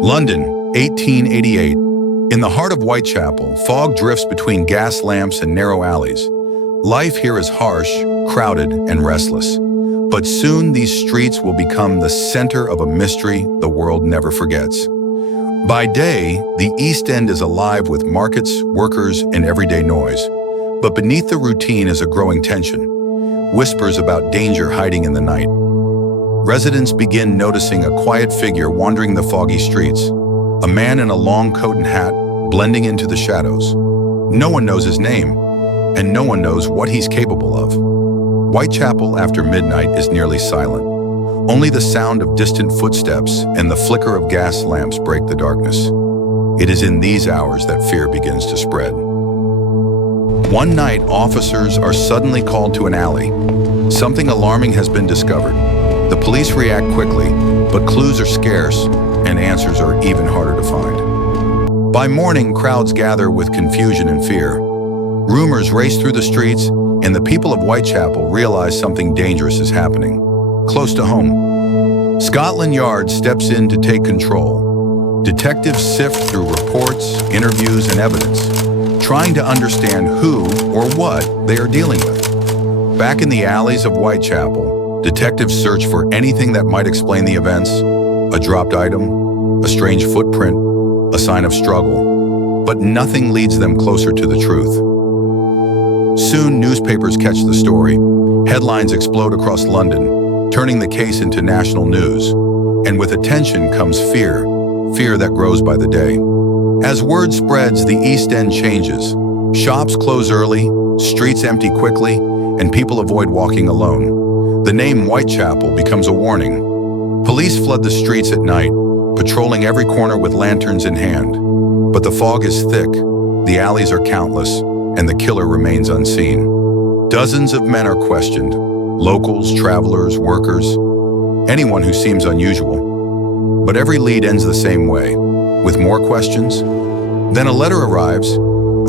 London, 1888. In the heart of Whitechapel, fog drifts between gas lamps and narrow alleys. Life here is harsh, crowded, and restless. But soon these streets will become the center of a mystery the world never forgets. By day, the East End is alive with markets, workers, and everyday noise. But beneath the routine is a growing tension. Whispers about danger hiding in the night. Residents begin noticing a quiet figure wandering the foggy streets. A man in a long coat and hat, blending into the shadows. No one knows his name, and no one knows what he's capable of. Whitechapel after midnight is nearly silent. Only the sound of distant footsteps and the flicker of gas lamps break the darkness. It is in these hours that fear begins to spread. One night, officers are suddenly called to an alley. Something alarming has been discovered. The police react quickly, but clues are scarce and answers are even harder to find. By morning, crowds gather with confusion and fear. Rumors race through the streets, and the people of Whitechapel realize something dangerous is happening, close to home. Scotland Yard steps in to take control. Detectives sift through reports, interviews, and evidence, trying to understand who or what they are dealing with. Back in the alleys of Whitechapel, detectives search for anything that might explain the events: a dropped item, a strange footprint, a sign of struggle. But nothing leads them closer to the truth. Soon, newspapers catch the story. Headlines explode across London, turning the case into national news. And with attention comes fear that grows by the day. As word spreads, the East End changes. Shops close early, streets empty quickly, and people avoid walking alone. The name Whitechapel becomes a warning. Police flood the streets at night, patrolling every corner with lanterns in hand. But the fog is thick, the alleys are countless, and the killer remains unseen. Dozens of men are questioned: locals, travelers, workers, anyone who seems unusual. But every lead ends the same way, with more questions. Then a letter arrives,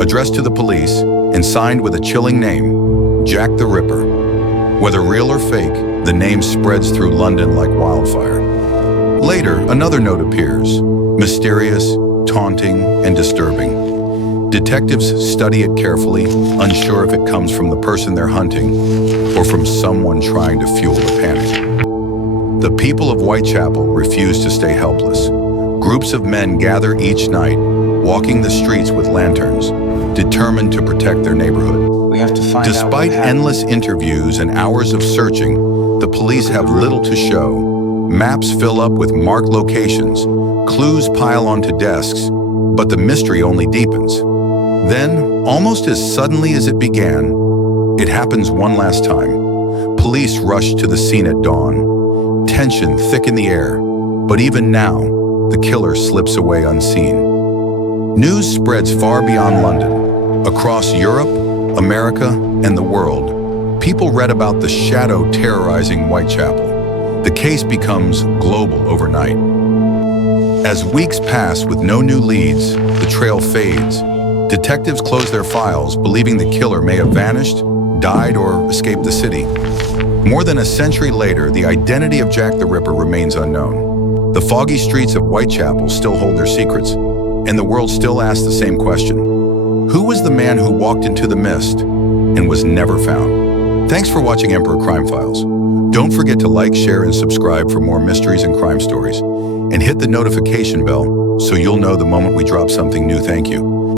addressed to the police and signed with a chilling name: Jack the Ripper. Whether real or fake, the name spreads through London like wildfire. Later, another note appears, mysterious, taunting, and disturbing. Detectives study it carefully, unsure if it comes from the person they're hunting or from someone trying to fuel the panic. The people of Whitechapel refuse to stay helpless. Groups of men gather each night, walking the streets with lanterns, determined to protect their neighborhood. We have to find Despite endless interviews and hours of searching, the police have little to show. Maps fill up with marked locations, clues pile onto desks, but the mystery only deepens. Then, almost as suddenly as it began, it happens one last time. Police rush to the scene at dawn. Tension thick in the air, but even now, the killer slips away unseen. News spreads far beyond London. Across Europe, America, and the world, people read about the shadow terrorizing Whitechapel. The case becomes global overnight. As weeks pass with no new leads, the trail fades. Detectives close their files, believing the killer may have vanished, died, or escaped the city. More than a century later, the identity of Jack the Ripper remains unknown. The foggy streets of Whitechapel still hold their secrets, and the world still asks the same question. Who was the man who walked into the mist and was never found? Thanks for watching Emperor Crime Files. Don't forget to like, share, and subscribe for more mysteries and crime stories. And hit the notification bell so you'll know the moment we drop something new. Thank you.